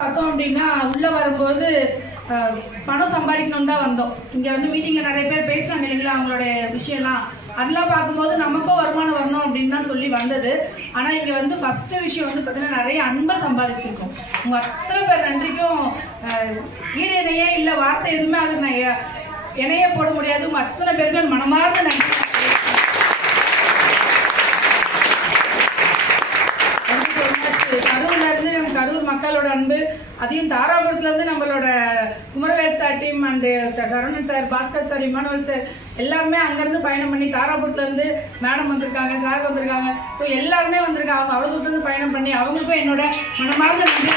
பார்த்தோம் அப்படின்னா உள்ள வரும்போது பணம் சம்பாதிக்கணும் தான் வந்தோம். இங்க வந்து மீட்டிங்ல நிறைய பேர் பேசுறாங்க இல்லைங்களா, அவங்களுடைய விஷயம்லாம் அதெல்லாம் பார்க்கும்போது நமக்கும் வருமானம் வரணும் அப்படின்னு தான் சொல்லி வந்தது. ஆனா இங்க வந்து ஃபர்ஸ்ட் விஷயம் வந்து பார்த்தீங்கன்னா நிறைய அன்பை சம்பாதிச்சிருக்கோம். உங்க அத்தனை பேர் நன்றிக்கும் ஈடு இணையே இல்லை, வார்த்தை எதுவுமே அதுக்கு நான் இணையே போட முடியாது. உங்க அத்தனை பேருக்கு மனமார்ந்த நன்றி. கரூர் மக்களோட அன்பு, அதையும் தாராபுரத்துலேருந்து நம்மளோட Kumaravel sir team and Saravanan sir, Bhaskar sir, Emmanuel sir எல்லாருமே அங்கேருந்து பயணம் பண்ணி தாராபுரத்துலேருந்து மேடம் வந்திருக்காங்க, சார் வந்திருக்காங்க. ஸோ எல்லாருமே வந்திருக்காங்க. அவங்க அவ்வளோ தூரத்துலேருந்து பயணம் பண்ணி அவங்களுக்கும் என்னோட மனமார்ந்த நன்றி.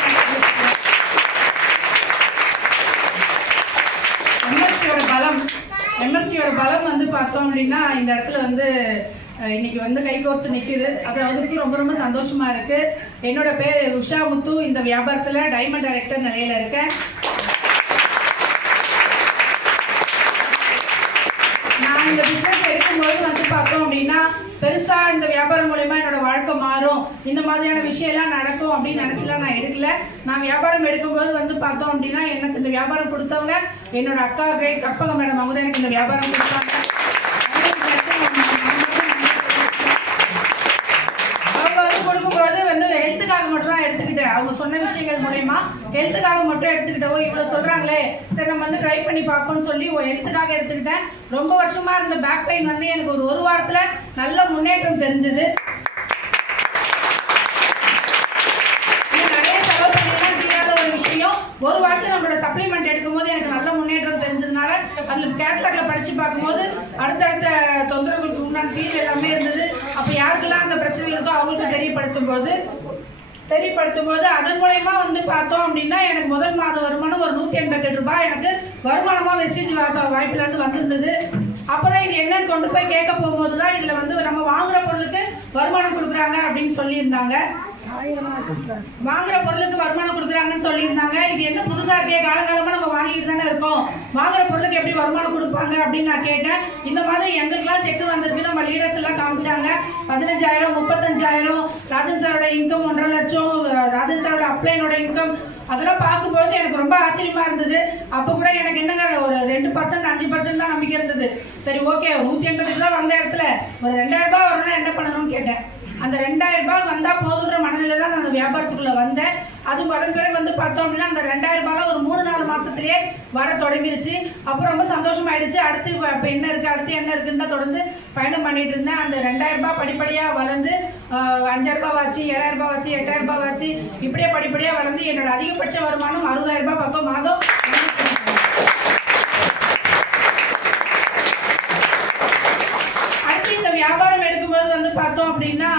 எம்எஸ்டியோட பலம் வந்து பார்த்தோம் அப்படின்னா இந்த இடத்துல வந்து இன்னைக்கு வந்து கைகோர்த்து நிற்குது. அதில் வந்து ரொம்ப ரொம்ப சந்தோஷமா இருக்கு. என்னோட பேர் உஷா முத்து. இந்த வியாபாரத்தில் டைமண்ட் டைரக்டர் நிலையில இருக்கேன். நான் இந்த பிஸ்னஸ் எடுக்கும்போது வந்து பார்த்தோம் அப்படின்னா பெருசா இந்த வியாபாரம் மூலயமா என்னோட வாழ்க்கை மாறும், இந்த மாதிரியான விஷயம் எல்லாம் நடக்கும் அப்படின்னு நினைச்சுலாம் நான் எடுக்கல. நான் வியாபாரம் எடுக்கும்போது வந்து பார்த்தோம் அப்படின்னா எனக்கு இந்த வியாபாரம் கொடுத்தவங்க என்னோட அக்கா கிரேட் கற்பகம் மேடம். அவங்க தான் எனக்கு இந்த வியாபாரம் கொடுத்தாங்க. அவங்க சொன்ன விஷயங்கள் மூலமா ஹெல்த்துக்காக மட்டும் எடுத்துக்கிட்டவோ இவ்வளவு சொல்றாங்களே சரி நம்ம வந்து ட்ரை பண்ணி பார்ப்போம்னு சொல்லி ஹெல்த்துக்காக எடுத்துக்கிட்டேன். ரொம்ப வருஷமா இருந்த பேக் பெயின் வந்து எனக்கு ஒரு வாரத்துல நல்ல முன்னேற்றம் தெரிஞ்சது. நிறைய செலவு பண்ணிலாம் தெரியாத ஒரு விஷயம், ஒரு வாரத்துல நம்மளோட சப்ளிமெண்ட் எடுக்கும் போது எனக்கு நல்ல முன்னேற்றம் தெரிஞ்சதுனால அதுல கேட்லாக்ல படிச்சு பார்க்கும்போது அடுத்தடுத்த தொந்தரவுகளுக்கு உண்டான தீர்வு எல்லாமே இருந்தது. அப்ப யாருக்கெல்லாம் அந்த பிரச்சனை இருக்கோ அவங்களுக்கு தெரியப்படுத்தும் போது அதன் மூலயமா வந்து பார்த்தோம் அப்படின்னா எனக்கு முதல் மாத வருமானம் ஒரு 188 ரூபாய் எனக்கு வருமானமா வெஸ்டேஜ் வாய்ப்புல இருந்து வந்திருந்தது. அப்பதான் இது என்னன்னு கொண்டு போய் கேட்க போகும்போது தான் இதுல வந்து நம்ம வாங்குற பொருளுக்கு வருமானம் கொடுக்குறாங்க அப்படின்னு சொல்லியிருந்தாங்க. வாங்குற பொருளுக்கு வருமானம் கொடுக்குறாங்கன்னு சொல்லியிருந்தாங்க. இது என்ன புதுசா இருக்கே, காலகாலமா நம்ம வாங்கிட்டு தானே இருக்கோம், வாங்குற பொருளுக்கு எப்படி வருமானம் கொடுப்பாங்க அப்படின்னு நான் கேட்டேன். இந்த மாதிரி எங்களுக்குலாம் செக் வந்திருக்கு. நம்ம லீடர்ஸ் எல்லாம் காமிச்சாங்க. 15,000, 35,000, ராஜன் சாரோட இன்கம் 1.5 லட்சம், ராஜன் சாரோட அப்ளைனோட இன்கம், அதெல்லாம் பார்க்கும்போது எனக்கு ரொம்ப ஆச்சரியமா இருந்தது. அப்போ கூட எனக்கு என்னங்க ஒரு 2%, 5% தான் நம்பிக்கை இருந்தது. சரி ஓகே, 180 ரூபா வந்த இடத்துல ஒரு 2,000 ரூபாய் வரணும், என்ன பண்ணணும்னு கேட்டேன். அந்த 2,000 ரூபாய் வந்தா போதுன்ற மனநிலை தான் அந்த வியாபாரத்துக்குள்ள வந்தேன். அது அதன் பிறகு வந்து பார்த்தோம் அப்படின்னா அந்த 2,000 ரூபாய் ஒரு 3-4 மாசத்திலேயே வர தொடங்கிருச்சு. அப்போ ரொம்ப சந்தோஷமாயிடுச்சு. அடுத்து இப்போ என்ன இருக்கு, அடுத்து என்ன இருக்குன்னு தான் தொடர்ந்து பயணம் பண்ணிட்டு இருந்தேன். அந்த 2,000 ரூபாய் படிப்படியா வளர்ந்து 5,000 ரூபாய் ஆச்சு, 7,000 ரூபாய் ஆச்சு, 8,000 ரூபாய் ஆச்சு. இப்படியே படிப்படியா வளர்ந்து என்னோட அதிகபட்ச வருமானம் 60,000 ரூபாய் பக்கம் மாதம். அடுத்து இந்த வியாபாரம் எடுக்கும்போது வந்து பார்த்தோம் அப்படின்னா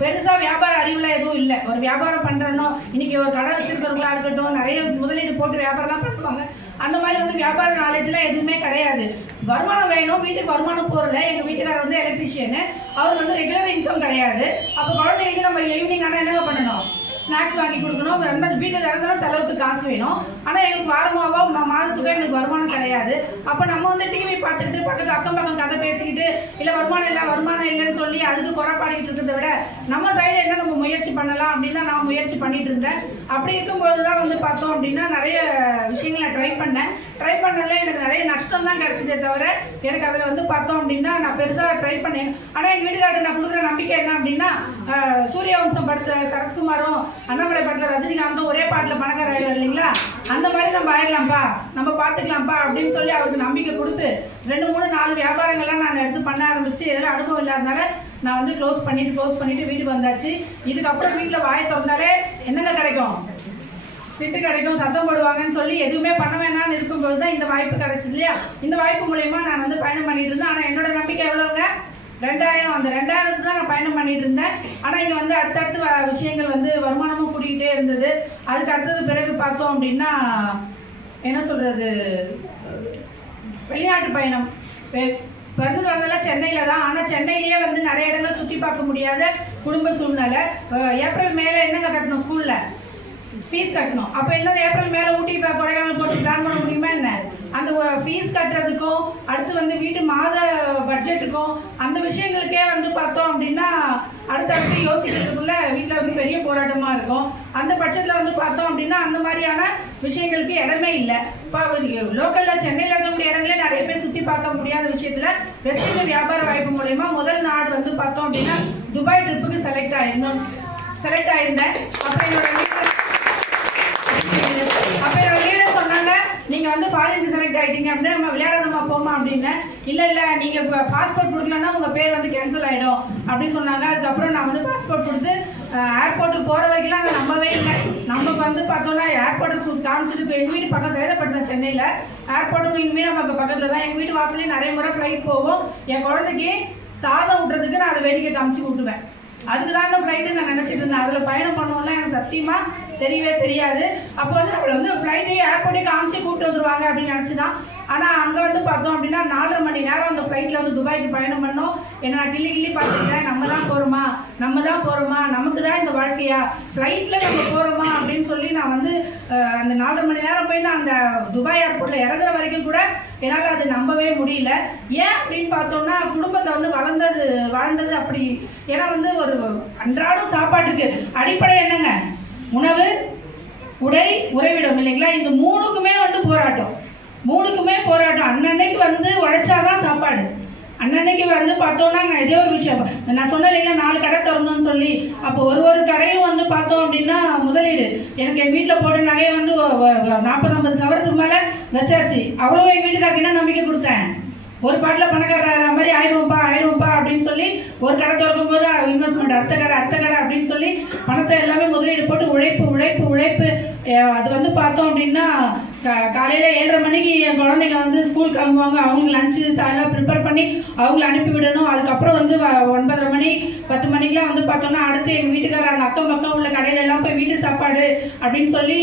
பெருசா வியாபார அறிவுல எதுவும் இல்லை. ஒரு வியாபாரம் பண்றோம், இன்னைக்கு ஒரு கடை வச்சிருக்கிறவங்களா இருக்கட்டும், நிறைய முதலீடு போட்டு வியாபாரம்லாம் பண்ணுவாங்க. அந்த மாதிரி வந்து வியாபார நாலேஜ்லாம் எதுவுமே கிடையாது. வருமானம் வேணும், வீட்டுக்கு வருமானம் போறல. எங்க வீட்டுக்காரர் வந்து எலக்ட்ரிஷியனு, அவர் வந்து ரெகுலர் இன்கம் கிடையாது. அப்போ குழந்தைங்களுக்கு நம்ம ஈவினிங் ஆனால் என்ன பண்ணணும், ஸ்நாக்ஸ் வாங்கி கொடுக்கணும், வீட்டில் இறந்தாலும் செலவுக்கு காசு வேணும். ஆனால் எங்களுக்கு வாரமாவோ மாதத்துக்கோ எங்களுக்கு வருமானம் கிடையாது. அப்போ நம்ம வந்து டிவி பார்த்துக்கிட்டு பக்கத்து அக்கம் பக்கம் கதை பேசிக்கிட்டு இல்லை வருமானம் இல்லைன்னு சொல்லி அதுக்கு குறைப்பாடிக்கிட்டு இருக்கிறத விட நம்ம சைடு என்ன நம்ம முயற்சி பண்ணலாம் அப்படின்னு தான் நான் முயற்சி பண்ணிட்டு இருந்தேன். அப்படி இருக்கும்போது தான் வந்து பார்த்தோம் அப்படின்னா நிறைய விஷயங்களை ட்ரை பண்ணதில் எனக்கு நிறைய நஷ்டம் தான் கிடைச்சதே தவிர எனக்கு அதில் வந்து பார்த்தோம் அப்படின்னா நான் பெருசாக ட்ரை பண்ணேன். ஆனால் எங்கள் வீட்டுக்காரருக்கு நான் கொடுக்குற நம்பிக்கை என்ன அப்படின்னா சூரியவம்சம் படத்தை சரத்குமாரும் அண்ணாமலை படத்தில் ரஜினிகாந்தும் ஒரே பாட்டில் பணக்கார ஆயிடுவார் இல்லைங்களா, அந்த மாதிரி நம்ம ஆயிடலாம்ப்பா, நம்ம பார்த்துக்கலாம்ப்பா அப்படின்னு சொல்லி அவருக்கு நம்பிக்கை கொடுத்து 2, 3, 4 வியாபாரங்கள்லாம் நான் எடுத்து பண்ண ஆரம்பிச்சு எதில் அனுபவம் இல்லாதனால நான் வந்து க்ளோஸ் பண்ணிட்டு வீட்டுக்கு வந்தாச்சு. இதுக்கப்புறம் வீட்டில் வாயை திறந்தாலே என்னங்க கிடைக்கும், திட்டு கிடைக்கும், சத்தம் போடுவாங்கன்னு சொல்லி எதுவுமே பண்ண வேணாம்னு இருக்கும்போது தான் இந்த வாய்ப்பு கிடைச்சது இல்லையா. இந்த வாய்ப்பு மூலயமா நான் வந்து பயணம் பண்ணிட்டு இருந்தேன். ஆனால் என்னோட நம்பிக்கை எவ்வளோங்க, 2,000. அந்த 2,000க்கு தான் நான் பயணம் பண்ணிட்டு இருந்தேன். ஆனால் இங்கே வந்து அடுத்தடுத்து விஷயங்கள் வந்து வருமானமும் கூட்டிகிட்டே இருந்தது. அதுக்கு அடுத்தது பிறகு பார்த்தோம் அப்படின்னா என்ன சொல்றது, வெளிநாட்டு பயணம். பிறந்து வந்ததெல்லாம் சென்னையில் தான். ஆனால் சென்னையிலேயே வந்து நிறைய இடங்கள் சுற்றி பார்க்க முடியாத குடும்ப சூழ்நிலை. ஏப்ரல் மேலே என்னங்க கட்டணும் ஸ்கூலில் ஃபீஸ் கட்டணும். அப்போ என்ன ஏப்ரல் மேலே ஊட்டி இப்போ கொடைக்கானல் போட்டு பிளான் பண்ண முடியுமா என்ன? அந்த ஃபீஸ் கட்டுறதுக்கும் அடுத்து வந்து வீட்டு மாத பட்ஜெட்டுக்கும் அந்த விஷயங்களுக்கே வந்து பார்த்தோம் அப்படின்னா அடுத்தடுத்து யோசிக்கிறதுக்குள்ள வீட்டில் வந்து பெரிய போராட்டமாக இருக்கும். அந்த பட்சத்தில் வந்து பார்த்தோம் அப்படின்னா அந்த மாதிரியான விஷயங்களுக்கு இடமே இல்லை. இப்போ லோக்கலில் சென்னையில் இருக்கக்கூடிய இடங்களே நிறைய பேர் சுற்றி பார்க்க முடியாத விஷயத்தில் வெஸ்ட் வியாபார வாய்ப்பு மூலயமா முதல் நாடு வந்து பார்த்தோம் அப்படின்னா துபாய் ட்ரிப்புக்கு செலக்ட் ஆயிருந்தேன். அப்போ என்னோட லீடர் சொன்னாங்க, நீங்கள் வந்து ஃபாரினுக்கு செலக்ட் ஆகிட்டீங்க அப்படின்னா நம்ம விளையாடாதமா போமா அப்படின்னு. இல்லை நீங்கள் இப்போ பாஸ்போர்ட் கொடுக்கலன்னா உங்கள் பேர் வந்து கேன்சல் ஆகிடும் அப்படின்னு சொன்னாங்க. அதுக்கப்புறம் நான் வந்து பாஸ்போர்ட் கொடுத்து ஏர்போர்ட்டுக்கு போகிற வரைக்கும்லாம் நான் நம்பவே இல்லை. நம்ம வந்து பார்த்தோன்னா ஏர்போர்ட்டை காமிச்சிட்டு எங்கள் வீட்டு பக்கம் சேதப்பட்டினேன் சென்னையில். ஏர்போர்ட்டும் இனிமேல் நமக்கு பக்கத்தில் தான். எங்கள் வீட்டு வாசலே நிறைய முறை ஃப்ளைட் போகும். என் குழந்தைக்கு சாதம் விட்டுறதுக்கு நான் அதை வேடிக்கை காமிச்சு விட்டுவேன். அதுக்கு தான் அந்த ஃப்ளைட்டு நான் நினச்சிட்டு இருந்தேன். அதில் பயணம் பண்ணுவோம்லாம் எனக்கு சத்தியமாக தெரியவே தெரியாது. அப்போ வந்து நம்மளை வந்து ஃப்ளைட்டையும் ஏர்போர்ட்டையும் காமிச்சு கூப்பிட்டு வந்துடுவாங்க அப்படின்னு நினச்சி தான். ஆனால் அங்கே வந்து பார்த்தோம் அப்படின்னா 4.5 மணி நேரம் அந்த ஃப்ளைட்டில் வந்து துபாய்க்கு பயணம் பண்ணோம். ஏன்னா நான் கிள்ளி பார்த்துருக்கேன். நம்ம தான் போகிறோமா, நமக்கு தான் இந்த வாழ்க்கையா, ஃப்ளைட்டில் நம்ம போகிறோமா அப்படின்னு சொல்லி நான் வந்து அந்த 4.5 மணி நேரம் போய் நான் அந்த துபாய் ஏர்போர்ட்டில் இறங்குற வரைக்கும் கூட என்னால் அது நம்பவே முடியல. ஏன் அப்படின்னு பார்த்தோம்னா குடும்பத்தில் வந்து வாழ்ந்தது அப்படி. ஏன்னா வந்து ஒரு அன்றாடம் சாப்பாட்டுக்கு அடிப்படை என்னங்க? உணவு, உடை, உறைவிடம் இல்லைங்களா? இந்த மூணுக்குமே வந்து போராட்டம். அன்னன்னைக்கு வந்து உழைச்சாதான் சாப்பாடு. அன்னன்னைக்கு வந்து பார்த்தோன்னா இதே ஒரு விஷயம் நான் சொன்னேன் இல்லைங்களா, 4 கடை திறந்தோன்னு சொல்லி. அப்போ ஒரு கடையும் வந்து பார்த்தோம் அப்படின்னா முதலீடு. எனக்கு என் வீட்டில் போட்ட நகையை வந்து 40-50 சவரத்துக்கு மேலே வச்சாச்சு. அவ்வளோ எங்கள் வீட்டுக்காரருக்கு என்ன நம்பிக்கை கொடுத்தேன்? ஒரு பாட்டில் பணக்கார மாதிரி ஆயிடுவோம்ப்பா அப்படின்னு சொல்லி ஒரு கடை திறக்கும் போது இன்வெஸ்ட்மெண்ட் அடுத்த கடை அப்படின்னு சொல்லி பணத்தை எல்லாமே முதலீடு போட்டு உழைப்பு. அது வந்து பார்த்தோம் அப்படின்னா காலையில் 7:30 மணிக்கு என் குழந்தைங்க வந்து ஸ்கூல் கிளம்புவாங்க. அவங்களுக்கு லஞ்சு எல்லாம் ப்ரிப்பேர் பண்ணி அவங்கள அனுப்பி விடணும். அதுக்கப்புறம் வந்து 9:30 மணி 10 மணிக்கெலாம் வந்து பார்த்தோன்னா அடுத்து எங்கள் வீட்டுக்காரர் அந்த அக்கம் பக்கம் உள்ள கடையில எல்லாம் போய் வீட்டு சாப்பாடு அப்படின்னு சொல்லி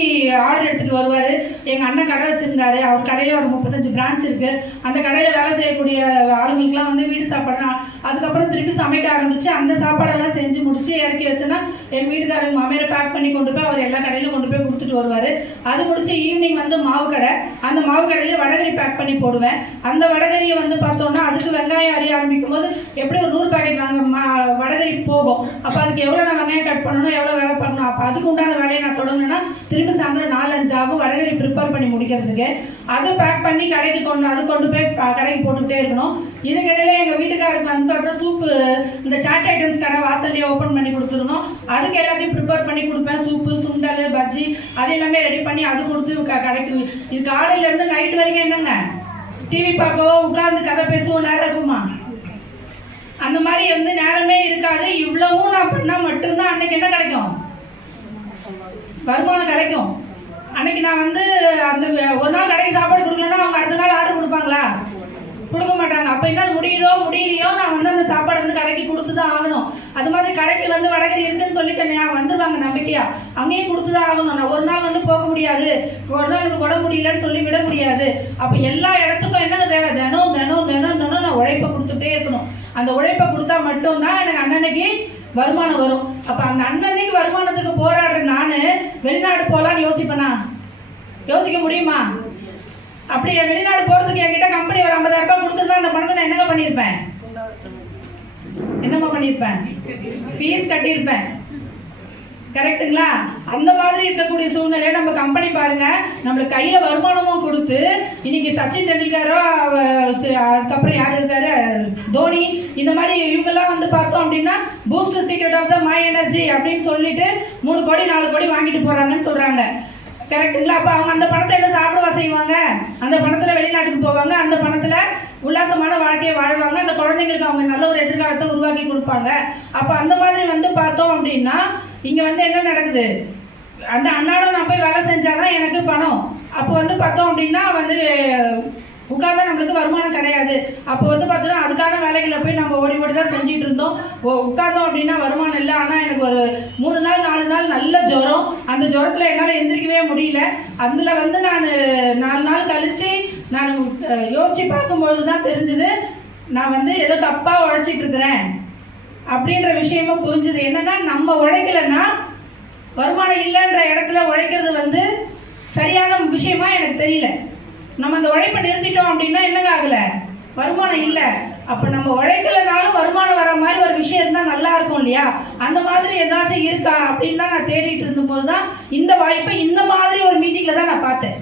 ஆர்டர் எடுத்துகிட்டு வருவார். எங்கள் அண்ணன் கடை வச்சுருந்தாரு. அவர் கடையில் ஒரு 35 பிரான்ச் இருக்குது. அந்த கடையில் வேலை செய்யக்கூடிய ஆளுங்களுக்குலாம் வந்து வீட்டு சாப்பாடு. அதுக்கப்புறம் திருப்பி சமைக்க ஆரம்பித்து அந்த சாப்பாடெல்லாம் செஞ்சு முடித்து இறக்கி வச்சோன்னா எங்கள் வீட்டுக்காரங்க மாமியாரை பேக் பண்ணி கொண்டு போய் அவர் எல்லா கடையிலும் கொண்டு போய் கொடுத்துட்டு வருவார். அது முடிச்சு ஈவினிங் வந்து மாவு கடை. அந்த மாவு கடையில் வடகரி பேக் பண்ணி போடுவேன். அந்த வடகரியை வந்து பார்த்தோன்னா அதுக்கு வெங்காயம் அறிய ஆரம்பிக்கும் போது எப்படி ஒரு 100 பேக்கெட் நாங்கள் வடகரி போகும். அப்போ அதுக்கு எவ்வளோ நான் வெங்காயம் கட் பண்ணணும், எவ்வளோ வேலை பண்ணணும். அப்போ அதுக்கு உண்டான வேலையை நான் தொடங்கினேன்னா திரும்பி சாயந்தரம் 4-5 ஆகும் வடகரி ப்ரிப்பேர் பண்ணி முடிக்கிறதுக்கு. அதை பேக் பண்ணி கடைக்கு கொண்டு போய் கடைக்கு போட்டுக்கிட்டே இருக்கணும். இதுக்கிடையில எங்கள் வீட்டுக்காரருக்கு வந்து அப்புறம் சூப்பு இந்த சாட் ஐட்டம்ஸ் கடை வாசல்லையே ஓப்பன் பண்ணி கொடுத்துருந்தோம். அதுக்கு எல்லாத்தையும் ப்ரிப்பேர் பண்ணி கொடுப்பேன். சூப்பு, சுண்டல், பஜ்ஜி அது எல்லாமே ரெடி பண்ணி அது கொடுத்து கடைக்கு. இது காலையிலேருந்து நைட் வரைக்கும் என்னங்க டிவி பார்க்கவோ உட்காந்து கதை பேசவோ நேரம் இருக்குமா? அந்த மாதிரி வந்து நேரமே இருக்காது. இவ்வளவும் நான் பண்ணால் மட்டும்தான் அன்னைக்கு என்ன கிடைக்கும்? வருமானம் கிடைக்கும். அன்னைக்கு நான் வந்து அந்த ஒரு நாள் கடைக்கு சாப்பாடு கொடுக்கலன்னா அவங்க அடுத்த நாள் ஆர்டர் கொடுப்பாங்களா? கொடுக்க மாட்டாங்க. அப்போ என்ன முடியலையோ நான் வந்து அந்த சாப்பாடு வந்து கடைக்கு கொடுத்து தான் ஆகணும். அது மாதிரி கடைக்கு வந்து வடகரி இருக்குன்னு சொல்லி வந்துருவாங்க நம்பிக்கையா, அங்கேயும் கொடுத்து தான் ஆகணும். நான் ஒரு நாள் வந்து போக முடியாது, ஒரு நாள் எனக்கு உட முடியலன்னு சொல்லி விட முடியாது. அப்போ எல்லா இடத்துக்கும் என்னங்க தேவை? தினம் நான் உழைப்பை கொடுத்துட்டே இருக்கணும். அந்த உழைப்பை கொடுத்தா மட்டும்தான் எனக்கு அன்னன்னைக்கு வருமானம் வரும். அப்போ அந்த அன்னன்னைக்கு வருமானத்துக்கு போராடுற நான் வெளிநாடு போகலான்னு யோசிப்பேனா? யோசிக்க முடியுமா? அப்படி வெளிநாடு போகிறதுக்கு என்கிட்ட கம்பெனி ஒரு 50,000 ரூபாய் கொடுத்துருந்தா அந்த பணத்தை நான் என்னங்க பண்ணியிருப்பேன்? ஃபீஸ் கட்டியிருப்பேன். கரெக்டுங்களா? அந்த மாதிரி இருக்கக்கூடிய சூழ்நிலையை நம்ம கம்பெனி பாருங்க, நம்மளுக்கு கையில் வருமானமும் கொடுத்து இன்னைக்கு சச்சின் டெண்டுல்கரோ அதுக்கப்புறம் யார் இருக்காரு, தோனி, இந்த மாதிரி இவங்கெல்லாம் வந்து பார்த்தோம் அப்படின்னா Boost secret of the my energy அப்படின்னு சொல்லிட்டு 3 கோடி 4 கோடி வாங்கிட்டு போறாங்கன்னு சொல்றாங்க. கரெக்டுங்களா? அப்போ அவங்க அந்த பணத்தை என்ன சாப்பிடவா செய்வாங்க? அந்த பணத்தில் வெளிநாட்டுக்கு போவாங்க. அந்த பணத்தில் உல்லாசமான வாழ்க்கையை வாழ்வாங்க. அந்த குழந்தைங்களுக்கு அவங்க நல்ல ஒரு எதிர்காலத்தை உருவாக்கி கொடுப்பாங்க. அப்போ அந்த மாதிரி வந்து பார்த்தோம் அப்படின்னா இங்கே வந்து என்ன நடக்குது? அந்த அன்னாடம் நான் போய் வேலை செஞ்சாதான் எனக்கு பணம். அப்போ வந்து பார்த்தோம் அப்படின்னா வந்து உட்கார்ந்தா நம்மளுக்கு வருமானம் கிடையாது. அப்போ வந்து பார்த்தோன்னா அதுக்கான வேலைகளை போய் நம்ம ஓடி தான் செஞ்சுட்டு இருந்தோம். உட்கார்ந்தோம் அப்படின்னா வருமானம் இல்லை. ஆனால் எனக்கு ஒரு 3 நாள் 4 நாள் நல்ல ஜுரம். அந்த ஜுரத்தில் என்னால் எந்திரிக்கவே முடியல. அதில் வந்து நான் 4 நாள் கழித்து நான் யோசித்து பார்க்கும்போது தான் தெரிஞ்சுது நான் வந்து ஏதோ தப்பாக உழைச்சிட்டு இருக்கிறேன் அப்படின்ற விஷயமும் புரிஞ்சுது. என்னன்னா நம்ம உழைக்கலைன்னா வருமானம் இல்லைன்ற இடத்துல உழைக்கிறது வந்து சரியான விஷயமா எனக்கு தெரியல. நம்ம அந்த உழைப்பை நிறுத்திட்டோம் அப்படின்னா என்னங்க ஆகலை, வருமானம் இல்லை. அப்போ நம்ம உழைக்கலைனாலும் வருமானம் வர மாதிரி ஒரு விஷயம் இருந்தால் நல்லா இருக்கும் இல்லையா? அந்த மாதிரி ஏதாச்சும் இருக்கா அப்படின்னு தான் நான் தேடிட்டு இருந்தபோது தான் இந்த வாய்ப்பை இந்த மாதிரி ஒரு மீட்டிங்கில் தான் நான் பார்த்தேன்.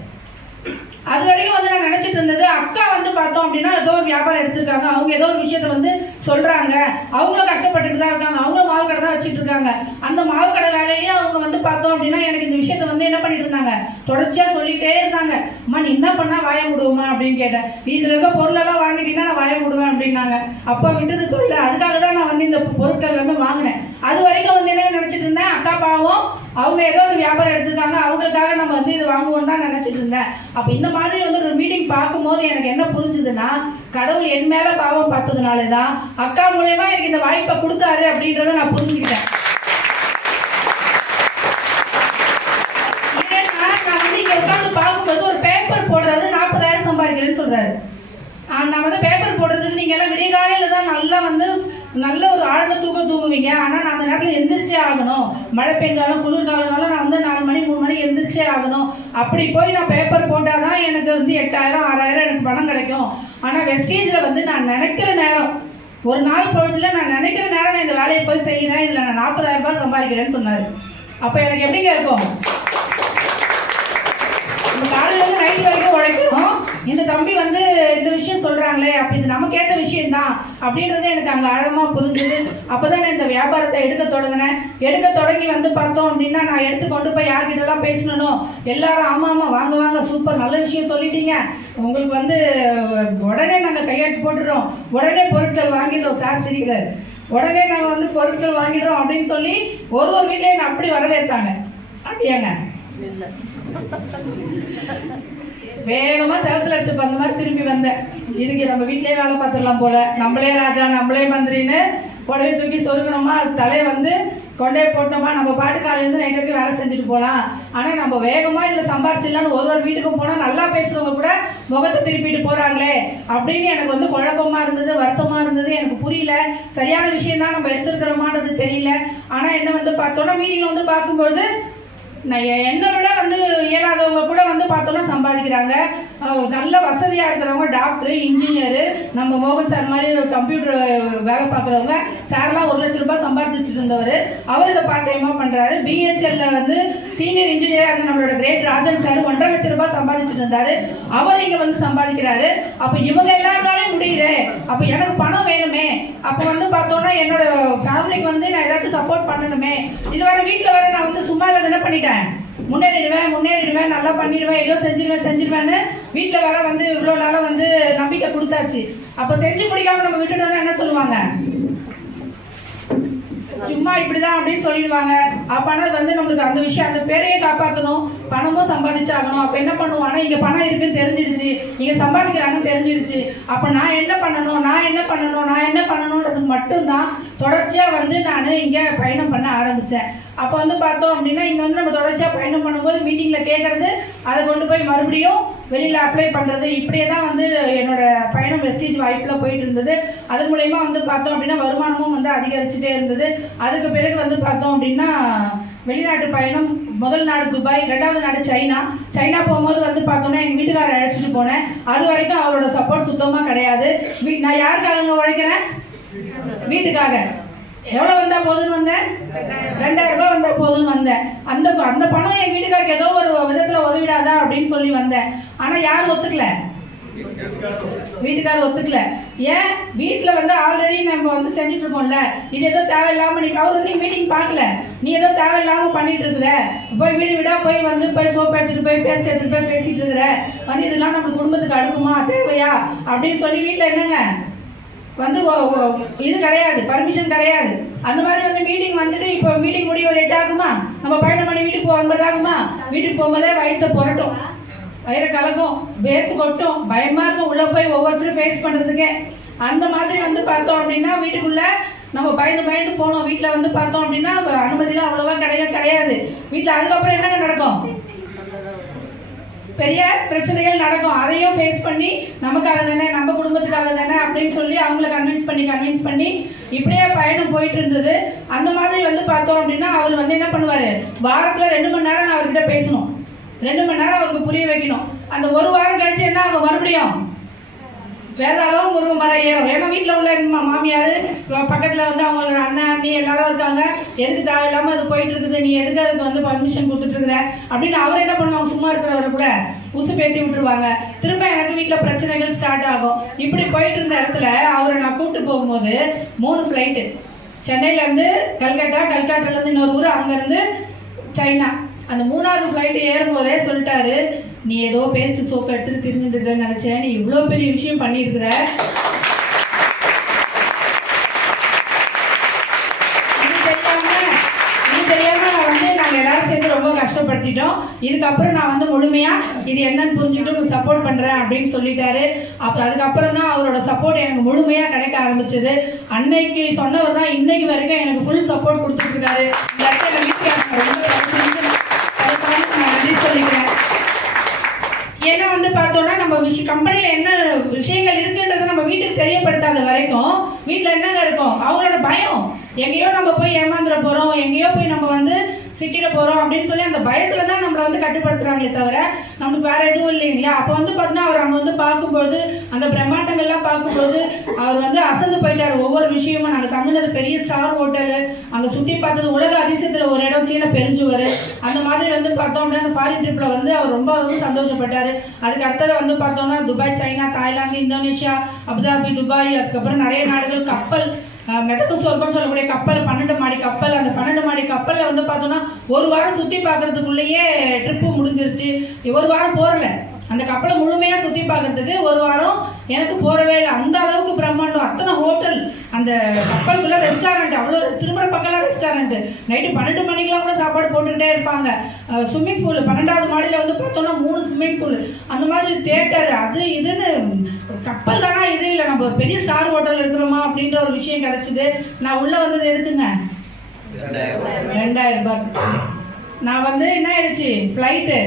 அது வரைக்கும் வந்து நான் நினச்சிட்டு இருந்தது, அக்கா வந்து பார்த்தோம் அப்படின்னா ஏதோ ஒரு வியாபாரம் எடுத்திருக்காங்க, அவங்க ஏதோ ஒரு விஷயத்த வந்து சொல்கிறாங்க, அவங்களும் கஷ்டப்பட்டுட்டு தான் இருக்காங்க, அவங்களும் மாவு கடை தான் வச்சுட்டு இருக்காங்க. அந்த மாவு கடை வேலையிலேயே அவங்க வந்து பார்த்தோம் அப்படின்னா எனக்கு இந்த விஷயத்த வந்து என்ன பண்ணிட்டு இருந்தாங்க, தொடர்ச்சியாக சொல்லிகிட்டே இருந்தாங்க. அம்மா நீ என்ன பண்ணால் வாய முடுவோமா அப்படின்னு கேட்டேன். இதில் இருக்க பொருளெல்லாம் வாங்கிட்டீங்கன்னா நான் வாய முடுவேன் அப்படின்னாங்க. அப்போ விட்டது தொழில், அதுக்காக தான் நான் வந்து இந்த பொருட்கள் எல்லாமே வாங்கினேன். அது வரைக்கும் வந்து என்ன நினச்சிட்டு இருந்தேன், அக்கா பாவம் அவங்க ஏதோ ஒரு வியாபாரம் எடுத்திருக்காங்க, அவங்களுக்காக நம்ம வந்து இது வாங்குவோம் தான் நினச்சிட்டு இருந்தேன். அப்போ இந்த மாதிரி வந்து ஒரு மீட்டிங் பார்க்கும்போது எனக்கு என்ன புரிஞ்சுதுன்னா, கடவுள் என் மேலே பாவம் பார்த்ததுனால தான் அக்கா மூலயமா எனக்கு இந்த வாய்ப்பை கொடுத்தாரு அப்படின்றத நான் புரிஞ்சுக்கிட்டேன். ஏன்னா நான் வந்து இங்கே உட்காந்து பார்க்கும்போது ஒரு பேப்பர் போடுறவர் 40,000 சம்பாதிக்கிறேன்னு சொல்கிறாரு. நான் வந்து பேப்பர் போடுறதுக்கு நீங்கள் எல்லாம் விடிய காலையில் தான் நல்லா வந்து நல்ல ஒரு ஆழ்ந்த தூக்கம் தூங்குவீங்க. ஆனால் நான் அந்த நேரத்தில் எந்திரிச்சே ஆகணும், மழை பெஞ்சாலும் குளிர்காலனாலும் நான் வந்து 4 மணி 3 மணிக்கு எந்திரிச்சே ஆகணும். அப்படி போய் நான் பேப்பர் போட்டால் தான் எனக்கு வந்து 8,000 6,000 எனக்கு பணம் கிடைக்கும். ஆனால் வெஸ்டீஜில் வந்து நான் நினைக்கிற நேரம், ஒரு நாள் பொழுதுல நான் நினைக்கிற நேரம் நான் இந்த வேலையை போய் செய்கிறேன், இதில் நான் 40,000 ரூபாய் சம்பாதிக்கிறேன்னு சொன்னார். அப்போ எனக்கு எப்படிங்க இருக்கும், காலையிலேருந்து நைட் வரைக்கும் உழைக்கணும், இந்த தம்பி வந்து இந்த விஷயம் சொல்கிறாங்களே அப்போ இது நமக்கு ஏற்ற விஷயம்தான் அப்படின்றது எனக்கு அங்கே ஆழமாக புரிஞ்சுது. அப்போ தான் நான் இந்த வியாபாரத்தை எடுக்க தொடங்கி வந்து பார்த்தோம் அப்படின்னா நான் எடுத்து கொண்டு போய் யார்கிட்டலாம் பேசணும், எல்லாரும் ஆமாம் ஆமாம் வாங்க வாங்க சூப்பர் நல்ல விஷயம் சொல்லிட்டீங்க, உங்களுக்கு வந்து உடனே நாங்கள் கையெழுத்து போட்டுடுறோம், உடனே பொருட்கள் வாங்கிடுறோம், சார் சிரிக்கிறார், உடனே நாங்கள் வந்து பொருட்கள் வாங்கிடுறோம் அப்படின்னு சொல்லி ஒரு வீட்லேயே நான் அப்படி வரவேற்றாங்க. அப்படியாங்க, வேகமாக செவத்தில் அடிச்சு அந்த மாதிரி திரும்பி வந்தேன். இதுக்கு நம்ம வீட்டிலேயே வேலை பார்த்துடலாம் போல, நம்மளே ராஜா நம்மளே மந்திரின்னு புடவை தூக்கி சொருகணுமா, தலையை வந்து கொண்டே போட்டோமா, நம்ம பாட்டு காலையிலேருந்து நைட் வரைக்கும் வேலை செஞ்சுட்டு போகலாம். ஆனால் நம்ம வேகமாக இதில் சம்பாரிச்சிடலான்னு ஒரு வீட்டுக்கும் போனால் நல்லா பேசுகிறவங்க கூட முகத்தை திருப்பிட்டு போகிறாங்களே அப்படின்னு எனக்கு வந்து குழப்பமாக இருந்தது, வருத்தமாக இருந்தது. எனக்கு புரியல, சரியான விஷயம் தான் நம்ம எடுத்துருக்கிறோமான்றது தெரியல. ஆனால் என்ன வந்து பார்த்தோன்னா மீட்டிங்கில் வந்து பார்க்கும்போது நான் என்னை விட வந்து இயலாதவங்க கூட வந்து பார்த்தோன்னா சம்பாதிக்கிறாங்க. நல்ல வசதியாக இருக்கிறவங்க டாக்டரு, இன்ஜினியரு, நம்ம மோகன் சார் மாதிரி கம்ப்யூட்டர் வேலை பார்க்குறவங்க, சார்லாம் 1 லட்ச ரூபாய் சம்பாதிச்சுட்டு இருந்தவர், அவர் இதை பார்ட் டைமாக பண்ணுறாரு. பிஹெச்எல்ல வந்து சீனியர் இன்ஜினியராக இருந்த நம்மளோட கிரேட் ராஜன் சார் 1.5 லட்ச ரூபாய் சம்பாதிச்சுட்டு இருந்தார், அவர் இங்கே வந்து சம்பாதிக்கிறாரு. அப்போ இவங்க எல்லாருனாலே முடியுது, அப்போ எனக்கு பணம் வேணுமே, அப்போ வந்து பார்த்தோன்னா என்னோட ஃபேமிலிக்கு வந்து நான் ஏதாச்சும் சப்போர்ட் பண்ணணுமே. இது வர வீட்டில் வர நான் வந்து சும்மா இல்லை என்ன பண்ணிட்டேன், முன்னேறிடுவேன் நல்லா பண்ணிடுவேன், ஏதோ செஞ்சிருவேன்னு வீட்டில் வர வந்து இவ்வளோ நாளாக வந்து நம்பிக்கை கொடுத்தாச்சு. அப்போ செஞ்சு முடிக்காம நம்ம விட்டுட்டோம்னா என்ன சொல்லுவாங்க, சும்மா இப்படிதான் அப்படின்னு சொல்லிடுவாங்க. அப்போனா வந்து நம்மளுக்கு அந்த விஷயம், அந்த பேரையே காப்பாற்றணும், பணமும் சம்பாதிச்சாகணும். அப்போ என்ன பண்ணுவோம், ஆனால் இங்கே பணம் இருக்குன்னு தெரிஞ்சிடுச்சு, இங்கே சம்பாதிக்கிறாங்கன்னு தெரிஞ்சிடுச்சு. அப்போ நான் என்ன பண்ணணுன்றதுக்கு மட்டும்தான் தொடர்ச்சியாக வந்து நான் இங்கே பயணம் பண்ண ஆரம்பித்தேன். அப்போ வந்து பார்த்தோம் அப்படின்னா இங்கே வந்து நம்ம தொடர்ச்சியாக பயணம் பண்ணும்போது மீட்டிங்கில் கேட்குறது, அதை கொண்டு போய் மறுபடியும் வெளியில் அப்ளை பண்ணுறது, இப்படியே தான் வந்து என்னோட பயணம் வெஸ்டீஜ் வாய்ப்பில் போயிட்டு இருந்தது. அது மூலயமா வந்து பார்த்தோம் அப்படின்னா வருமானமும் வந்து அதிகரிச்சுட்டே இருந்தது. அதுக்கு பிறகு வந்து பார்த்தோம் அப்படின்னா வெளிநாட்டு பயணம், முதல் நாடு துபாய், 2வது நாடு சைனா போகும்போது வந்து பார்த்தோன்னா எங்கள் வீட்டுக்காரரை அழைச்சிட்டு போனேன். அது வரைக்கும் அவரோட சப்போர்ட் சுத்தமாக கிடையாது. நான் யாருக்காக உழைக்கிறேன், வீட்டுக்காக. எவ்வளோ வந்தால் போதுன்னு வந்தேன், 2,000 ரூபாய் வந்தால் போதுன்னு வந்தேன். அந்த பணம் என் வீட்டுக்காருக்கு ஏதோ ஒரு விதத்தில் உதவிடாதா அப்படின்னு சொல்லி வந்தேன். ஆனால் யாரும் ஒத்துக்கல, வீட்டுக்காரர் ஒத்துக்கல. ஏன், வீட்டில் வந்து ஆல்ரெடி நம்ம வந்து செஞ்சுட்டு இருக்கோம்ல, இது ஏதோ தேவையில்லாமல் நீ அவர் நீ மீட்டிங் பார்க்கல, நீ ஏதோ தேவையில்லாமல் பண்ணிட்டு இருக்கிற, போய் வீடு போய் வந்து போய் சோப்பு எடுத்துகிட்டு போய் பேஸ்ட் எடுத்துகிட்டு போய் பேசிகிட்டு இருக்கிற, வந்து இதெல்லாம் நம்ம குடும்பத்துக்கு அடுக்குமா, தேவையா அப்படின்னு சொல்லி வீட்டில் என்னங்க வந்து இது கிடையாது, பர்மிஷன் கிடையாது. அந்த மாதிரி வந்து மீட்டிங் வந்துட்டு இப்போ மீட்டிங் முடிய ஒரு 8 ஆகுமா, நம்ம பயணம் பண்ணி வீட்டுக்கு 9 ஆகுமா, வீட்டுக்கு போகும்போதே வயிற்று புரட்டும், வயிறு கலக்கும், வேர்த்து கொட்டும், பயமாக இருக்கும் உள்ளே போய் ஒவ்வொருத்தரும் ஃபேஸ் பண்ணுறதுக்கே. அந்த மாதிரி வந்து பார்த்தோம் அப்படின்னா வீட்டுக்குள்ளே நம்ம பயந்து போனோம். வீட்டில் வந்து பார்த்தோம் அப்படின்னா அனுமதிலாம் அவ்வளோவா கிடையாது வீட்டில். அதுக்கப்புறம் என்னங்க நடக்கும், பெரிய பிரச்சனைகள் நடக்கும். அதையும் ஃபேஸ் பண்ணி நமக்காக தானே, நம்ம குடும்பத்துக்காக தானே அப்படின்னு சொல்லி அவங்கள கன்வின்ஸ் பண்ணி இப்படியே பயணம் போயிட்டு இருந்தது. அந்த மாதிரி வந்து பார்த்தோம் அப்படின்னா அவர் வந்து என்ன பண்ணுவார், வாரத்தில் 2 மணி நேரம் நான் அவர்கிட்ட பேசணும், 2 மணி நேரம் அவருக்கு புரிய வைக்கணும். அந்த ஒரு வாரம் கழிச்சு என்ன ஆகும், மறுபடியும் வேதாளம் முருங்கை மரம் ஏறும். ஏன்னா வீட்டில் உள்ள மாமியார் பக்கத்தில் வந்து அவங்களோட அண்ணன் அண்ணி எல்லாரும் இருக்காங்க, எதுக்கு தேவையில்லாமல் அது போயிட்டு இருக்குது, நீ எதுக்கு அதுக்கு வந்து பர்மிஷன் கொடுத்துட்ருக்குற அப்படின்னு அவர் என்ன பண்ணுவாங்க, சும்மா இருக்கிறவரை கூட உசு பேத்தி விட்டுருவாங்க. திரும்ப எனக்கு வீட்டில் பிரச்சனைகள் ஸ்டார்ட் ஆகும். இப்படி போயிட்டு இருந்த இடத்துல அவரை நான் கூப்பிட்டு போகும்போது 3 ஃப்ளைட்டு, சென்னையிலேருந்து கல்கட்டா, கல்கட்டாலேருந்து இன்னொரு ஊர், அங்கேருந்து சைனா. அந்த 3வது ஃப்ளைட்டு ஏறும்போதே சொல்லிட்டாரு, நீ ஏதோ பேஸ்ட் சோப்பு எடுத்துட்டு திரிஞ்சுட்டு நினைச்சேன், நீ இவ்வளோ பெரிய விஷயம் பண்ணியிருக்கிற, இது தெரியாம நான் வந்து நாங்கள் எல்லாரும் சேர்ந்து ரொம்ப கஷ்டப்படுத்திட்டோம். இதுக்கப்புறம் நான் வந்து முழுமையாக இது என்னன்னு புரிஞ்சுக்கிட்டு சப்போர்ட் பண்ணுறேன் அப்படின்னு சொல்லிட்டாரு. அப்போ அதுக்கப்புறம் தான் அவரோட சப்போர்ட் எனக்கு முழுமையாக கிடைக்க ஆரம்பிச்சது. அன்னைக்கு சொன்னவர் தான் இன்னைக்கு வரைக்கும் எனக்கு ஃபுல் சப்போர்ட் கொடுத்துட்ருக்காரு. இந்த இடத்துல நான் நன்றி சொல்லிக்கிறேன். ஏன்னா வந்து பார்த்தோன்னா நம்ம கம்பெனியில் என்ன விஷயங்கள் இருக்குன்றதை நம்ம வீட்டுக்கு தெரியப்படுத்தாத வரைக்கும் வீட்டில் என்னங்க இருக்கும், அவங்களோட பயம், எங்கேயோ நம்ம போய் ஏமாந்துட போகிறோம், எங்கேயோ போய் நம்ம வந்து சிக்கிட போகிறோம் அப்படின்னு சொல்லி அந்த பயத்தில் தான் நம்மளை வந்து கட்டுப்படுத்துகிறாங்களே தவிர நம்மளுக்கு வேறு எதுவும் இல்லைங்களா. அப்போ வந்து பார்த்தீங்கன்னா அவர் அங்கே வந்து பார்க்கும்போது அந்த பிரம்மாண்டங்கள்லாம் பார்க்கும்போது அவர் வந்து அசந்து போயிட்டார். ஒவ்வொரு விஷயமும் நாங்கள் தங்குனது பெரிய ஸ்டார் ஹோட்டலு, அங்கே சுற்றி பார்த்தது உலக அதிசயத்தில் ஒரு இடம் சீன பெருஞ்சுவர், அந்த மாதிரி வந்து பார்த்தோம் அப்படின்னா அந்த ஃபாரின் ட்ரிப்பில் வந்து அவர் ரொம்ப வந்து சந்தோஷப்பட்டார். அதுக்கு அடுத்தது வந்து பார்த்தோம்னா Dubai, China, Thailand, Indonesia, Abu Dhabi, Dubai, அதுக்கப்புறம் நிறைய நாடுகள், கப்பல், மெதக்கும் சொர்க்கம் சொல்லக்கூடிய கப்பல், 12 மாடி கப்பல். அந்த 12 மாடி கப்பலில் வந்து பார்த்தோன்னா ஒரு வாரம் சுற்றி பார்க்குறதுக்குள்ளேயே ட்ரிப்பு முடிஞ்சிருச்சு. ஒரு வாரம் போகல, அந்த கப்பலை முழுமையாக சுற்றி பார்க்குறதுக்கு ஒரு வாரம் எனக்கு போகவே இல்லை. அந்த அளவுக்கு பிரம்மாண்டம், அத்தனை ஹோட்டல், அந்த கப்பலுக்குள்ள ரெஸ்டாரண்ட், அவ்வளோ திரும்புற பக்கம்லாம் ரெஸ்டாரண்ட்டு, நைட்டு 12 மணிக்கெலாம் கூட சாப்பாடு போட்டுக்கிட்டே இருப்பாங்க. ஸ்விம்மிங் பூல் 12வது மாடியில் வந்து பார்த்தோன்னா 3 ஸ்விம்மிங் பூல், அந்த மாதிரி தேட்டர், அது இதுன்னு கப்பல் தானா இது, இல்லை நம்ம ஒரு பெரிய ஸ்டார் ஹோட்டல் இருக்கிறோமா அப்படின்ற ஒரு விஷயம் கிடச்சிது. நான் உள்ளே வந்தது எதுக்குங்க, 2000 ரூபாய். நான் வந்து என்ன ஆயிடுச்சு, ஃப்ளைட்டு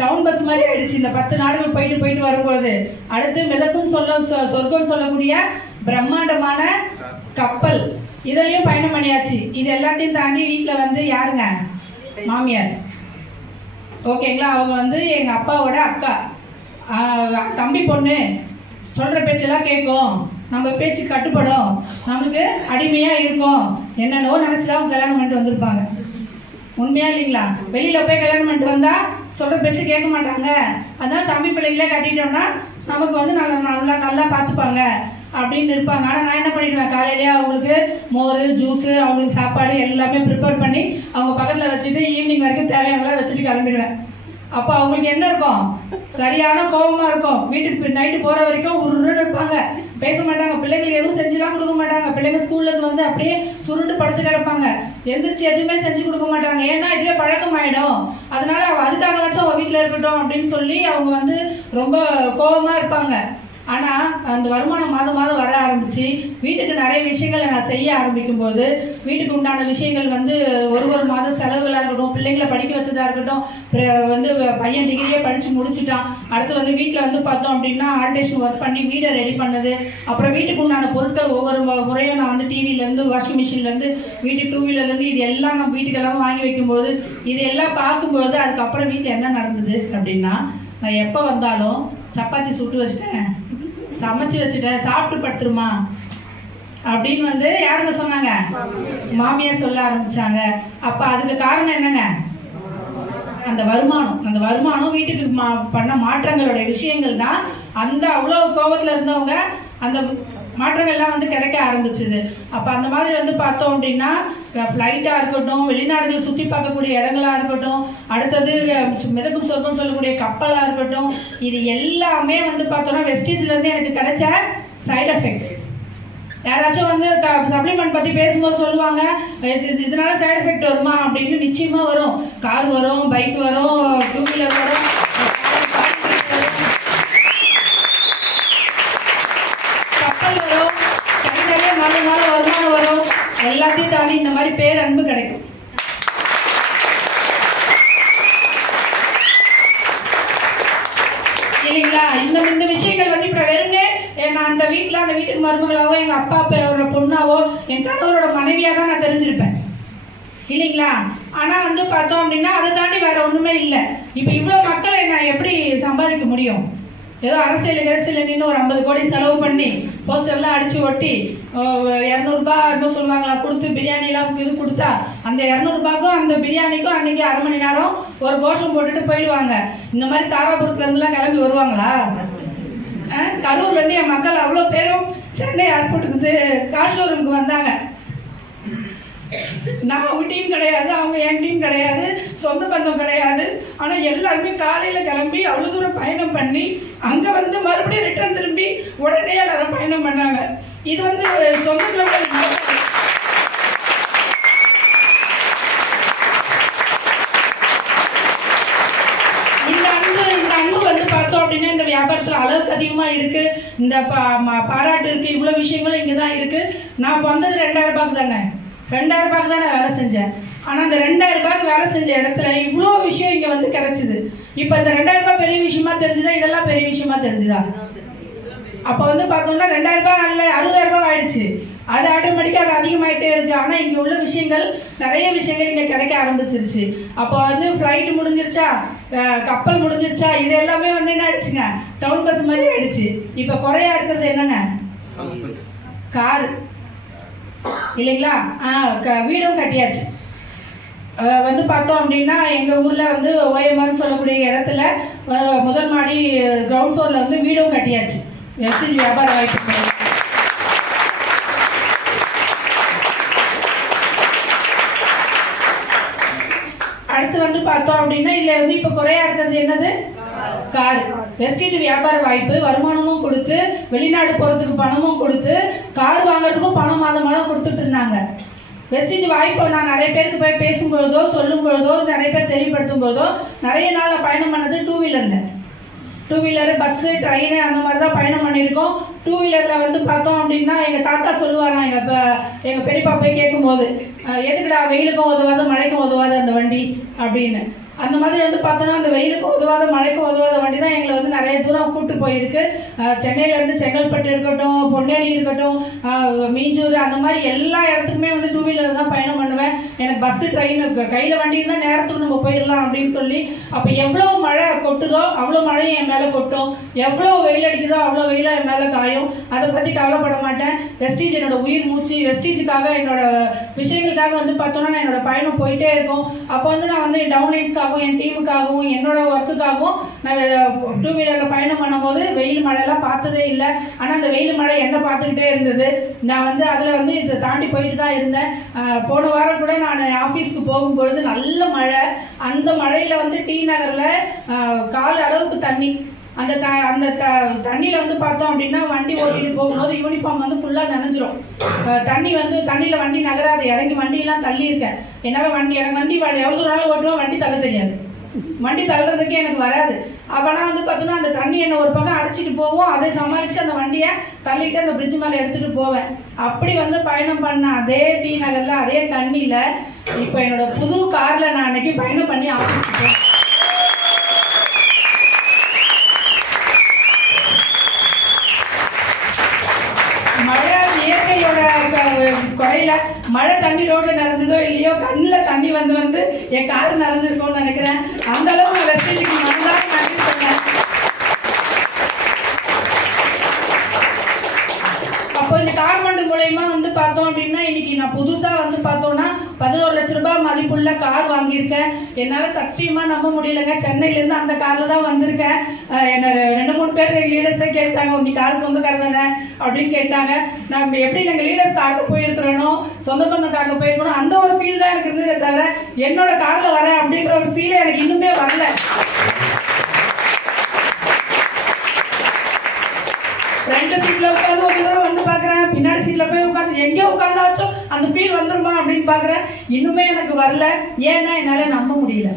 டவுன் பஸ் மாதிரி ஆயிடுச்சு. இந்த 10 நாடுகள் போயிட்டு வரும்போது அடுத்து மிதக்கும் சொர்க்கம் சொல்லக்கூடிய பிரம்மாண்டமான கப்பல், இதுலையும் பயணம் பண்ணியாச்சு. இது எல்லாத்தையும் தாண்டி வீட்டில் வந்து யாருங்க, மாமியார், ஓகேங்களா. அவங்க வந்து எங்கள் அப்பாவோட அக்கா, தம்பி பொண்ணு, சொல்கிற பேச்செல்லாம் கேட்கும், நம்ம பேச்சு கட்டுப்படும், நம்மளுக்கு அடிமையாக இருக்கும், என்னென்னவோ நினச்சிதான் அவங்க கல்யாணம் பண்ணிட்டு வந்திருப்பாங்க. உண்மையா இல்லைங்களா? வெளியில் போய் கல்யாணம் பண்ணிட்டு வந்தால் சொல்கிற பேச்சு கேட்க மாட்டாங்க. அதனால தம்பி பிள்ளைங்களே கட்டிட்டோம்னா நமக்கு வந்து நல்லா பார்த்துப்பாங்க அப்படின்னு இருப்பாங்க. ஆனால் நான் என்ன பண்ணிடுவேன், காலையிலேயே அவங்களுக்கு மோர், ஜூஸு, அவங்களுக்கு சாப்பாடு எல்லாமே ப்ரிப்பேர் பண்ணி அவங்க பக்கத்தில் வச்சுட்டு ஈவினிங் வரைக்கும் தேவையானலாம் வச்சுட்டு கிளம்பிடுவேன். அப்போ அவங்களுக்கு என்ன இருக்கும், சரியான கோபமாக இருக்கும். வீட்டுக்கு நைட்டு போகிற வரைக்கும் உருன்னு இருப்பாங்க, பேச மாட்டாங்க, பிள்ளைங்களுக்கு எதுவும் செஞ்சுலாம் கொடுக்க மாட்டாங்க. பிள்ளைங்க ஸ்கூல்லேருந்து வந்து அப்படியே சுருண்டு படுத்து கிடப்பாங்க, எந்திரிச்சு எதுவுமே செஞ்சு கொடுக்க மாட்டாங்க. ஏன்னா இதுவே பழக்கமாயிடும், அதனால அதுக்காகவாச்சும் அவள் வீட்டில் இருக்கட்டும் அப்படின்னு சொல்லி அவங்க வந்து ரொம்ப கோபமாக இருப்பாங்க. ஆனால் அந்த வருமானம் மாதம் வர ஆரம்பித்து வீட்டுக்கு நிறைய விஷயங்களை நான் செய்ய ஆரம்பிக்கும் போது வீட்டுக்கு உண்டான விஷயங்கள் வந்து ஒரு மாதம் செலவுகளாக இருக்கட்டும், பிள்ளைங்களை படிக்க வச்சதாக இருக்கட்டும், வந்து பையன் டிகிரியே படித்து முடிச்சுட்டான். அடுத்து வந்து வீட்டில் வந்து பார்த்தோம் அப்படின்னா ஆல்டேஷன் ஒர்க் பண்ணி வீடை ரெடி பண்ணது, அப்புறம் வீட்டுக்கு உண்டான பொருட்கள் ஒவ்வொரு முறையும் நான் வந்து டிவிலேருந்து, வாஷிங் மிஷின்லேருந்து, வீட்டுக்கு 2 வீலர்லேருந்து இது எல்லாம் நம்ம வீட்டுக்கெல்லாம் வாங்கி வைக்கும்போது இது எல்லாம் பார்க்கும்போது அதுக்கப்புறம் வீட்டில் என்ன நடந்தது அப்படின்னா, நான் எப்போ வந்தாலும் சப்பாத்தி சுட்டு வச்சுட்டேன், சமைச்சு வச்சுட்டேன், சாப்பிட்டு படுத்துருமா அப்படின்னு வந்து யாருங்க சொன்னாங்க, மாமியார் சொல்ல ஆரம்பிச்சாங்க. அப்போ அதுக்கு காரணம் என்னங்க, அந்த வருமானம் வீட்டுக்கு பண்ண மாற்றங்களுடைய விஷயங்கள் தான். அந்த அவ்வளோ கோபத்தில் இருந்தவங்க அந்த மாற்றங்கள்லாம் வந்து கிடைக்க ஆரம்பிச்சுது. அப்போ அந்த மாதிரி வந்து பார்த்தோம் அப்படின்னா ஃப்ளைட்டாக இருக்கட்டும், வெளிநாடுகளை சுற்றி பார்க்கக்கூடிய இடங்களாக இருக்கட்டும், அடுத்தது மிதக்கும் சொர்க்கம் சொல்லக்கூடிய கப்பலாக இருக்கட்டும், இது எல்லாமே வந்து பார்த்தோன்னா வெஸ்டேஜ்லேருந்து எனக்கு கிடைச்ச சைட் எஃபெக்ட்ஸ். யாராச்சும் வந்து சப்ளிமெண்ட் பற்றி பேசும்போது சொல்லுவாங்க, இதனால சைட் எஃபெக்ட் வருமா அப்படின்னு. நிச்சயமாக வரும். கார் வரும், பைக் வரும், 2 வீலர் வரும், கப்பல் வரும், சைடாலே மாத வருமானம் வரும். எல்லாத்தையும் தாண்டி இந்த மாதிரி பேரன்பு கிடைக்கும். இல்லைங்களா? இந்த விஷயங்கள் வந்து இப்போ வெறுங்க நான் அந்த வீட்டுக்கு மருமகளாவோ எங்கள் அப்பாவோட பொண்ணாவோ என் கணவரோட மனைவியாக தான் நான் தெரிஞ்சிருப்பேன் இல்லைங்களா? ஆனால் வந்து பார்த்தோம் அப்படின்னா அதை தாண்டி வேற ஒன்றுமே இல்லை. இப்போ இவ்வளோ மக்களை நான் எப்படி சம்பாதிக்க முடியும்? ஏதோ அரசியல் நின்று ஒரு 50 கோடி செலவு பண்ணி போஸ்டர்லாம் அடித்து ஒட்டி 200 ரூபாய் இன்னும் சொல்லுவாங்களா கொடுத்து பிரியாணிலாம் இது கொடுத்தா அந்த 200 ரூபாய்க்கும் அந்த பிரியாணிக்கும் அன்றைக்கி 1/2 மணி நேரம் ஒரு கோஷம் போட்டுட்டு போயிடுவாங்க. இந்த மாதிரி தாராபுரத்துலேருந்துலாம் கிளம்பி வருவாங்களா? கரூர்லேருந்து என் மக்கள் அவ்வளோ பேரும் சென்னை ஏர்போர்ட்டுக்கு காஷ்மீருக்கு வந்தாங்க. நான் அவங்க டீம் கிடையாது, அவங்க என் டீம் கிடையாது, சொந்த பந்தம் கிடையாது. ஆனால் எல்லாருமே காலையில் கிளம்பி அவ்வளோ தூரம் பயணம் பண்ணி அங்கே வந்து மறுபடியும் ரிட்டர்ன் திரும்பி உடனே எல்லாரும் பயணம் பண்ணாங்க. இது வந்து சொந்தத்தில் பார்த்தோம் அப்படின்னா இந்த வியாபாரத்தில் அளவுக்கு அதிகமாக இருக்குது. இந்த பாராட்டு இருக்குது, இவ்வளோ விஷயங்களும் இங்கே தான் இருக்குது. நான் வந்தது 2000 ரூபாய்க்கு தானே, 2000 ரூபாய்க்கு தான் நான் வேலை செஞ்சேன். ஆனால் அந்த 2000 ரூபாய்க்கு வேலை செஞ்ச இடத்துல இவ்வளோ விஷயம் இங்கே வந்து கிடச்சிது. இப்போ இந்த 2000 ரூபாய் பெரிய விஷயமா தெரிஞ்சுதா? இதெல்லாம் பெரிய விஷயமா தெரிஞ்சுதா? அப்போ வந்து பார்த்தோம்னா 2000 ரூபாய் அல்ல 60,000 ரூபாய் ஆயிடுச்சு. அது ஆட்டோமேட்டிக்காக அது அதிகமாகிட்டே இருக்குது. ஆனால் இங்கே உள்ள விஷயங்கள் நிறைய விஷயங்கள் இங்கே கிடைக்க ஆரம்பிச்சிருச்சு. அப்போ வந்து ஃப்ளைட்டு முடிஞ்சிருச்சா, கப்பல் முடிஞ்சிருச்சா, இது எல்லாமே வந்து என்ன ஆயிடுச்சுங்க, டவுன் பஸ் மாதிரி ஆயிடுச்சு. இப்போ குறையா இருக்கிறது என்னங்க, கார் இல்லைங்களா? வீடும் கட்டியாச்சு. வந்து பார்த்தோம் அப்படின்னா எங்கள் ஊரில் வந்து ஓஎம்ஆர்னு சொல்லக்கூடிய இடத்துல முதல் மாடி கிரவுண்ட் ஃப்ளோரில் வந்து வீடும் கட்டியாச்சு. எஸ்டிஜி வியாபார வாய்ப்பு. அடுத்து வந்து பார்த்தோம் அப்படின்னா இதில் வந்து இப்போ குறையா இருக்கிறது என்னது, கார். வெஸ்டேஜ் வியாபார வாய்ப்பு, வருமானமும் கொடுத்து வெளிநாடு போகிறதுக்கு பணமும் கொடுத்து கார் வாங்குறதுக்கும் பணம் மாதம் கொடுத்துட்டு இருந்தாங்க. வெஸ்டேஜ் வாய்ப்பை நான் நிறைய பேருக்கு போய் பேசும்பொழுதோ சொல்லும் பொழுதோ நிறைய பேர் தெளிவுபடுத்தும் போதோ நிறைய நாள் பயணம் பண்ணது 2 வீலரில். 2 வீலரு, பஸ்ஸு, ட்ரெயின் அந்த மாதிரி தான் பயணம் பண்ணியிருக்கோம். 2 வீலரில் வந்து பார்த்தோம் அப்படின்னா எங்கள் தாத்தா சொல்லுவாராம், எங்கள் பெரியப்பா போய் கேட்கும்போது, எதுக்குடா வெயிலுக்கும் உதவாத மழைக்கும் உதவாத அந்த வண்டி அப்படின்னு. அந்த மாதிரி வந்து பார்த்தோன்னா அந்த வெயிலுக்கும் உதவாத மழைக்கும் உதவாத வண்டி தான் எங்களை வந்து நிறைய தூரம் கூப்பிட்டு போயிருக்கு. சென்னையிலேருந்து செங்கல்பட்டு இருக்கட்டும், பொன்னேரி இருக்கட்டும், மீஞ்சூர், அந்த மாதிரி எல்லா இடத்துக்குமே வந்து 2 வீலர் தான் பயணம் பண்ணுவேன். எனக்கு பஸ்ஸு, ட்ரெயின் கையில் வண்டி இருந்தால் நேரத்துக்கு நம்ம போயிடலாம் அப்படின்னு சொல்லி. அப்போ எவ்வளோ மழை கொட்டுதோ அவ்வளோ மழையும் என் மேலே கொட்டும், எவ்வளோ வெயில் அடிக்குதோ அவ்வளோ வெயிலும் என் மேலே காயும். அதை பற்றி கவலைப்பட மாட்டேன். வெஸ்டீஜ் என்னோட உயிர் மூச்சு. வெஸ்டீஜுக்காக என்னோட விஷயங்களுக்காக வந்து பார்த்தோன்னா நான் என்னோட பயணம் போயிட்டே இருக்கும். அப்போ வந்து நான் வந்து டவுன்லைன்ஸ்க்காக என் டீமுக்காகவும் என்னோட ஒர்க்குக்காகவும் நான் 2 வீலரில் பயணம் பண்ணும்போது வெயில் மழையெல்லாம் பார்த்ததே இல்லை. ஆனால் அந்த வெயில் மழை என்ன பார்த்துக்கிட்டே இருந்தது. நான் வந்து அதில் வந்து இதை தாண்டி போயிட்டு தான் இருந்தேன். போன வாரம் கூட நான் ஆஃபீஸ்க்கு போகும்பொழுது நல்ல மழை. அந்த மழையில் வந்து டி நகரில் கால் அளவுக்கு தண்ணி. அந்த தண்ணியில் வந்து பார்த்தோம் அப்படின்னா வண்டி ஓட்டிட்டு போகும்போது யூனிஃபார்ம் வந்து ஃபுல்லாக நனைஞ்சிரும். தண்ணியில் வண்டி நகராது. இறங்கி வண்டியெல்லாம் தள்ளியிருக்கேன். என்னால் எனக்கு வண்டி எவ்வளோ நாள் ஓட்டுவோம், வண்டி தள்ள தெரியாது. வண்டி தள்ளுறதுக்கே எனக்கு வராது. அப்போனா வந்து பார்த்தோன்னா அந்த தண்ணி என்னை ஒரு பக்கம் அடைச்சிட்டு போவோம். அதை சமாளித்து அந்த வண்டியை தள்ளிட்டு அந்த பிரிட்ஜ் மேலே எடுத்துகிட்டு போவேன். அப்படி வந்து பயணம் பண்ண அதே டி நகரில் அதே தண்ணியில் இப்போ என்னோட புது காரில் நான் அன்றைக்கி பயணம் பண்ணி ஆரம்பிச்சிட்டேன். மழை இயற்கையோட குறையில மழை தண்ணி ரோடு நிறைஞ்சதோ இல்லையோ, கண்ணில் தண்ணி வந்து என் காரு நிறைஞ்சிருக்கும்னு நினைக்கிறேன். அந்த அளவுக்கு வெஸ்டேஜுக்கு மனதாக நன்றி சொன்னேன். அப்போ இந்த கார்பண்டு மூலயமா வந்து பார்த்தோம் அப்படின்னா இன்னைக்கு நான் புதுசாக வந்து பார்த்தோன்னா 11 லட்ச ரூபாய் மதிப்புள்ள கார் வாங்கியிருக்கேன். என்னால் சத்தியமாக நம்ப முடியலைங்க. சென்னையிலேருந்து அந்த காரில் தான் வந்திருக்கேன். என்னை 2-3 பேர் எங்கள் லீடர்ஸே கேட்டாங்க, உங்க கார் சொந்தக்காரர் தானே அப்படின்னு கேட்டாங்க. நான் எப்படி எங்கள் லீடர்ஸ் காரில் போயிருக்கிறேனோ, சொந்த பந்த காரில் போயிருக்கணும், அந்த ஒரு ஃபீல் தான் எனக்கு இருந்ததே தவிர என்னோட காரில் வரேன் அப்படின்ற ஒரு ஃபீலே எனக்கு இன்னுமே வரல. ஃப்ரண்ட் சீட்டில் உட்காந்து ஒரு தடவை வந்து பார்க்குறேன், பின்னாடி சீட்டில் போய் உட்காந்து எங்கேயோ உட்காந்தாச்சும் அந்த ஃபீல் வந்துருமா அப்படின்னு பார்க்குறேன். இன்னுமே எனக்கு வரல. ஏன்னா என்னால் நம்ப முடியல.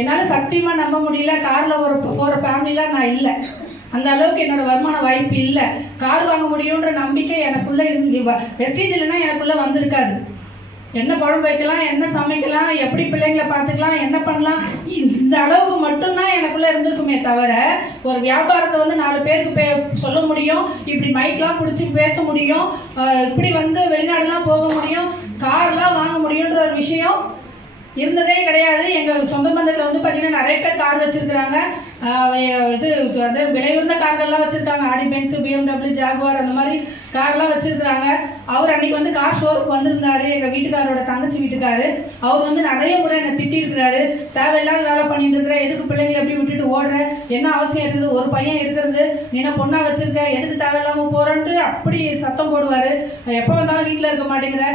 என்னால் சத்தியமாக நம்ப முடியல. காரில் போகிற ஃபேமிலியில் நான் இல்லை. அந்த அளவுக்கு என்னோட வருமான வாய்ப்பு இல்லை. கார் வாங்க முடியுன்ற நம்பிக்கை எனக்குள்ளே இருந்து வெஸ்டேஜ் இல்லைன்னா எனக்குள்ளே வந்திருக்காது. என்ன குழம்பு வைக்கலாம், என்ன சமைக்கலாம், எப்படி பிள்ளைங்களை பார்த்துக்கலாம், என்ன பண்ணலாம், இந்த அளவுக்கு மட்டும்தான் எனக்குள்ளே இருந்திருக்குமே தவிர ஒரு வியாபாரத்தை வந்து 4 பேருக்கு சொல்ல முடியும், இப்படி மைக்லாம் பிடிச்சி பேச முடியும், இப்படி வந்து வெளிநாடுலாம் போக முடியும், கார்லாம் வாங்க முடியுன்ற ஒரு விஷயம் இருந்ததே கிடையாது. எங்கள் சொந்த பந்தத்தில் வந்து பார்த்திங்கன்னா நிறைய பேர் கார் வச்சுருக்குறாங்க. இது வந்து விலை உயர்ந்த கார்கள்லாம் வச்சுருக்காங்க. ஆடி பென்ஸு, BMW, ஜாகுவார் அந்த மாதிரி கார்லாம் வச்சுருக்குறாங்க. அவர் அன்றைக்கி வந்து கார் ஷோருக்கு வந்திருந்தார். எங்கள் வீட்டுக்காரோட தங்கச்சி வீட்டுக்காரு. அவர் வந்து நிறைய முறை என்னை திட்டிருக்கிறாரு. தேவையில்லாத வேலை பண்ணிட்டு இருக்கிற, எதுக்கு பிள்ளைங்களை எப்படி விட்டுட்டு ஓடுற, என்ன அவசியம் இருக்குது, ஒரு பையன் இருக்கிறது, நீ என்ன பொண்ணா வச்சுருக்க, எதுக்கு தேவையில்லாமல் போகிறன்ட்டு அப்படி சத்தம் போடுவார். எப்போ வந்தாலும் வீட்டில் இருக்க மாட்டேங்கிற,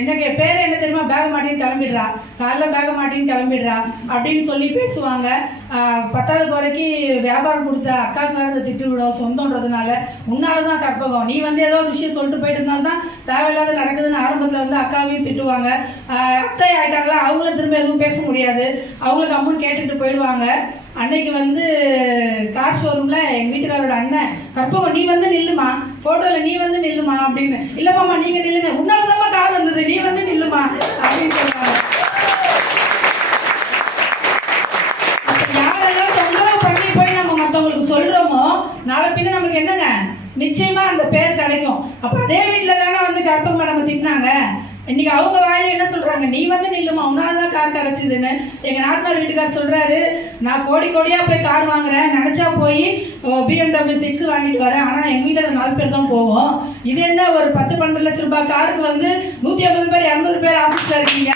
என்ன பேர் என்ன தெரியுமா, பேக் மாட்டின்னு கிளம்பிடுறா, காலைல பேக மாட்டின்னு கிளம்பிடுறா அப்படின்னு சொல்லி பேசுவாங்க. 10வது குறைக்கு வியாபாரம் கொடுத்த அக்காவுக்கு மேலே திட்டு விடும், சொந்தன்றதுனால. உன்னால தான் கற்பகம், நீ வந்து ஏதோ ஒரு விஷயம் சொல்லிட்டு போயிட்டு இருந்தால்தான் தான் தேவையில்லாத நடக்குதுன்னு ஆரம்பத்தில் வந்து அக்காவையும் திட்டுவாங்க. அத்தை ஆகிட்டாங்களா, அவங்களும் திரும்ப எதுவும் பேச முடியாது, அவங்களுக்கு அமௌண்ட் கேட்டுட்டு போயிடுவாங்க. அன்னைக்கு வந்து கார் ஷோரூமில் எங்கள் வீட்டுக்காரோட அண்ணன், கற்பகம் நீ வந்து நில்லுமா, ஃபோட்டோவில் நீ வந்து நில்லுமா அப்படின்னு. இல்லைம்மாம்மா நீங்கள் நில்லுங்க, உன்னாலதாம்மா கார் வந்தது, நீ வந்து நில்லுமா அப்படின்னு சொல்லுவாங்க. யாரெல்லாம் தொந்தரவு பண்ணி போய் நம்ம மற்றவங்களுக்கு சொல்கிறோமோ நாளை பின்ன நமக்கு என்னங்க நிச்சயமாக அந்த பேர் கிடைக்கும். அப்போ அதே வீட்டில் தானே வந்து கற்பகம் நம்ம திட்டினாங்க. இன்னைக்கு அவங்க வாயில என்ன சொல்றாங்க, நீ வந்து நில்லுமா, உன்னாலதான் கார் கிடைச்சதுன்னு. எங்க நாத்தனார் வீட்டுக்கார் சொல்றாரு, நான் கோடி கோடியா போய் கார் வாங்குறேன், நினைச்சா போய் BMW 6 வாங்கிட்டு வரேன், ஆனா எங்க வீட்டில் 4 பேர் தான் போவோம். இது என்ன ஒரு 10-12 லட்சம் ரூபாய் காருக்கு வந்து 150 பேர் 200 பேர் ஆஃபீஸ்ல இருக்கீங்க.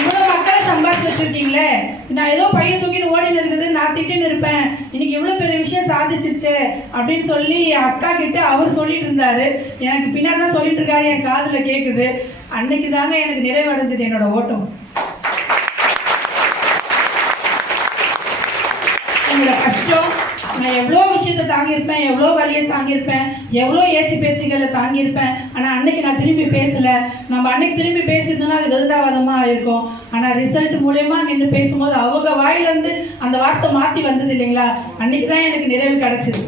இவ்வளவு மக்களை சம்பாதிச்சு வச்சிருக்கீங்களே, நான் ஏதோ பையன் தூக்கிட்டு ஓடின்னு இருக்குது, நான் திட்டின்னு இருப்பேன், இன்னைக்கு இவ்வளோ பெரிய விஷயம் சாதிச்சிருச்சு அப்படின்னு சொல்லி அக்கா கிட்ட அவர் சொல்லிட்டு இருந்தாரு. எனக்கு பின்னாடி தான் சொல்லிட்டு இருக்காரு, என் காதில் கேட்குது. அன்னைக்கு தாங்க எனக்கு நிறைவடைஞ்சது என்னோட ஓட்டம். என்னோட கஷ்டம், நான் எவ்வளோ விஷயத்தை தாங்கியிருப்பேன், எவ்வளோ வழியை தாங்கியிருப்பேன், எவ்வளோ ஏச்சு பேச்சுகளை தாங்கியிருப்பேன். ஆனால் அன்னைக்கு நான் திரும்பி பேசலை. நம்ம அன்னைக்கு திரும்பி பேசியிருந்தோம்னா அது விருதாவாதமாக இருக்கும். ஆனால் ரிசல்ட் மூலயமா நின்று பேசும்போது அவங்க வாயிலேருந்து அந்த வார்த்தை மாற்றி வந்தது இல்லைங்களா, அன்னைக்கு தான் எனக்கு நிறைவு கிடைச்சிது.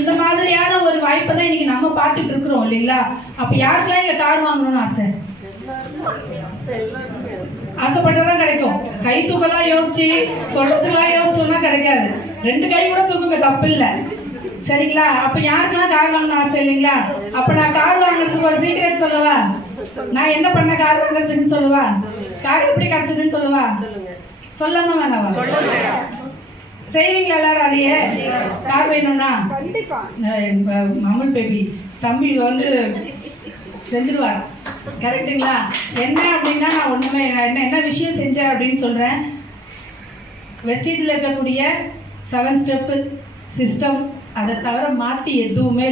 இந்த மாதிரியான ஒரு வாய்ப்பை தான் இன்னைக்கு நம்ம பார்த்துட்டு இருக்கிறோம் இல்லைங்களா. அப்போ யாருக்கெல்லாம் இங்கே கார் வாங்கணும்னு ஆசை? ஆசைப்பட்டதான் கிடைக்கும். கை தூக்கலாம் யோசிச்சு சொல்றதுக்கெல்லாம் யோசிச்சோம்னா கிடைக்காது. 2 கை கூட தூக்குங்க, தப்பு இல்லை சரிங்களா. அப்ப யாருக்கெல்லாம் கார் வாங்கணும் ஆசை இல்லைங்களா. அப்ப நான் கார் வாங்குறதுக்கு ஒரு சீக்ரெட் சொல்லவா, நான் என்ன பண்ண கார் வாங்குறதுன்னு சொல்லவா, கார் எப்படி கிடைச்சதுன்னு சொல்லவா, சொல்லாம வேணாவா, செய்வீங்களா எல்லாரும் அதையே? கார் வேணும்னா அமுல் பேபி தம்பி வந்து செஞ்சிருவார் கரெக்டுங்களா. என்ன அப்படின்னா நான் ஒன்றுமே என்ன விஷயம் செஞ்சேன் அப்படின்னு சொல்கிறேன். வெஸ்டீஜில் இருக்கக்கூடிய 7 ஸ்டெப்பு சிஸ்டம் அதை தவிர மாற்றி எதுவுமே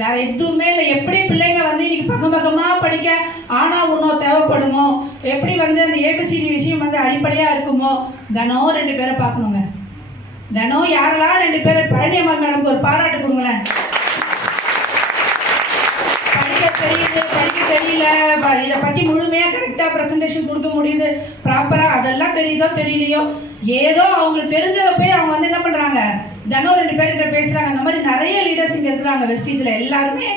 வேற எதுவுமே இல்லை. எப்படி பிள்ளைங்க வந்து இன்னைக்கு பக்கமாக படிக்க ஆனால் இன்னும் தேவைப்படுமோ, எப்படி வந்து அந்த ABCD விஷயம் வந்து அடிப்படையாக இருக்குமோ, தினம் 2 பேரை பார்க்கணுங்க. தினம் யாரெல்லாம் 2 பேர், பழனி அம்மா மேடம்க்கு ஒரு பாராட்டு கொடுங்களேன். தெரியுது, படிக்க தெரியல, இதை பற்றி முழுமையாக கரெக்டாக ப்ரெசன்டேஷன் கொடுக்க முடியுது ப்ராப்பராக, அதெல்லாம் தெரியுதோ தெரியலையோ ஏதோ அவங்களுக்கு தெரிஞ்சதை போய் அவங்க வந்து என்ன பண்ணுறாங்க, தினம் 2 பேர்கிட்ட பேசுகிறாங்க. அந்த மாதிரி நிறைய லீடர்ஸ் இங்கே இருக்கிறாங்க வெஸ்டீஜில். எல்லாருமே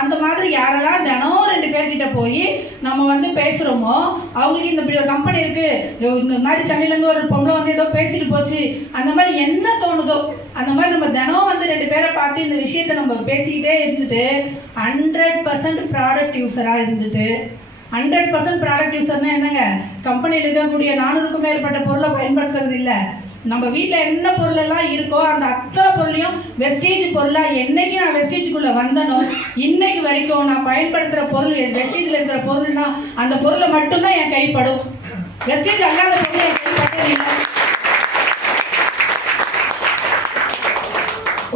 அந்த மாதிரி யாரெல்லாம் தினம் 2 பேர்கிட்ட போய் நம்ம வந்து பேசுகிறோமோ அவங்களுக்கு இந்த இப்படி ஒரு கம்பெனி இருக்குது, இந்த மாதிரி சென்னையிலேருந்து ஒரு பொம்பளை வந்து ஏதோ பேசிட்டு போச்சு, அந்த மாதிரி என்ன தோணுதோ அந்த மாதிரி நம்ம தினம் வந்து 2 பேரை பார்த்து இந்த விஷயத்தை நம்ம பேசிக்கிட்டே இருந்துட்டு 100% ப்ராடக்ட் யூஸராக இருந்துட்டு 100% ப்ராடக்ட் யூஸர்னால் என்னங்க, கம்பெனியில் இருக்கக்கூடிய 400க்கும் மேற்பட்ட பொருளை பயன்படுத்துறது இல்லை. நம்ம வீட்டில் என்ன பொருளெல்லாம் இருக்கோ அந்த அத்தனை பொருளையும் வெஸ்டேஜ் பொருளாக என்னைக்கு நான் வெஸ்டேஜுக்குள்ளே வந்தனோ இன்னைக்கு வரைக்கும் நான் பயன்படுத்துகிற பொருள் வெஸ்டேஜில் இருக்கிற பொருள்னா அந்த பொருளை மட்டும்தான் என் கைப்படும். வெஸ்டேஜ் அல்லாத பொருள் என் கைப்பட்டதில்லை.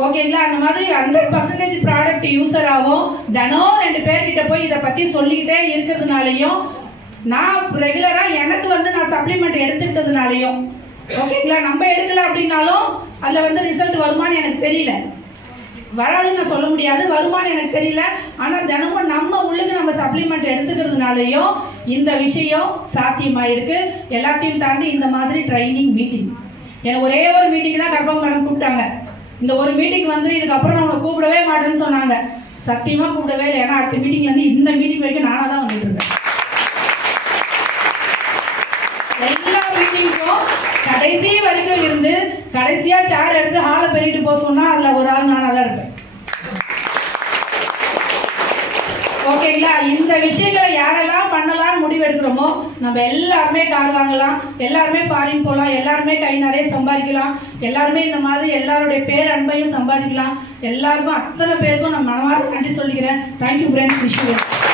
ஓகேங்களா. அந்த மாதிரி 100% ப்ராடக்ட் யூஸராகவும் தினம் 2 பேர்கிட்ட போய் இதை பற்றி சொல்லிக்கிட்டே இருக்கிறதுனாலையும் நான் ரெகுலராக எனக்கு வந்து நான் சப்ளிமெண்ட் எடுத்துக்கிட்டதுனாலையும் ஓகேங்களா. நம்ம எடுக்கல அப்படின்னாலும் அதில் வந்து ரிசல்ட் வருமானு எனக்கு தெரியல, வராதுன்னு நான் சொல்ல முடியாது, வருமானு எனக்கு தெரியல. ஆனால் தினமும் நம்ம உள்ளுக்கு நம்ம சப்ளிமெண்ட் எடுத்துக்கிறதுனாலையும் இந்த விஷயம் சாத்தியமாயிருக்கு. எல்லாத்தையும் தாண்டி இந்த மாதிரி ட்ரைனிங் மீட்டிங் எனக்கு ஒரே ஒரு மீட்டிங் தான் கற்பகம் மேடம் கூப்பிட்டாங்க. இந்த ஒரு மீட்டிங் வந்து இதுக்கப்புறம் நான் உங்களை கூப்பிடவே மாட்டேன்னு சொன்னாங்க. சத்தியமாக கூப்பிடவே இல்லை. ஏன்னா அடுத்த மீட்டிங்லேருந்து இந்த மீட்டிங் வரைக்கும் நானாக தான் வந்துட்டு இருக்கேன். எல்லா மீட்டிங்க்கும் கடைசி வரைக்கும் இருந்து கடைசியாக சேர் எடுத்து ஹாலை பெருகிட்டு போக சொன்னால் அதில் ஒரு ஆள் நானாக தான் இருப்பேன். ஓகேங்களா? இந்த விஷயங்களை யாரெல்லாம் பண்ணலாம்னு முடிவு எடுக்கிறோமோ நம்ம எல்லாருமே கார் வாங்கலாம், எல்லாருமே ஃபாரின் போகலாம், எல்லாருமே கை நிறைய சம்பாதிக்கலாம், எல்லாருமே இந்த மாதிரி எல்லாருடைய பேர் அன்பையும் சம்பாதிக்கலாம். எல்லாருக்கும் அத்தனை பேருக்கும் நான் மனமார்ந்த நன்றி சொல்லிக்கிறேன். Thank you friends. விஷயம்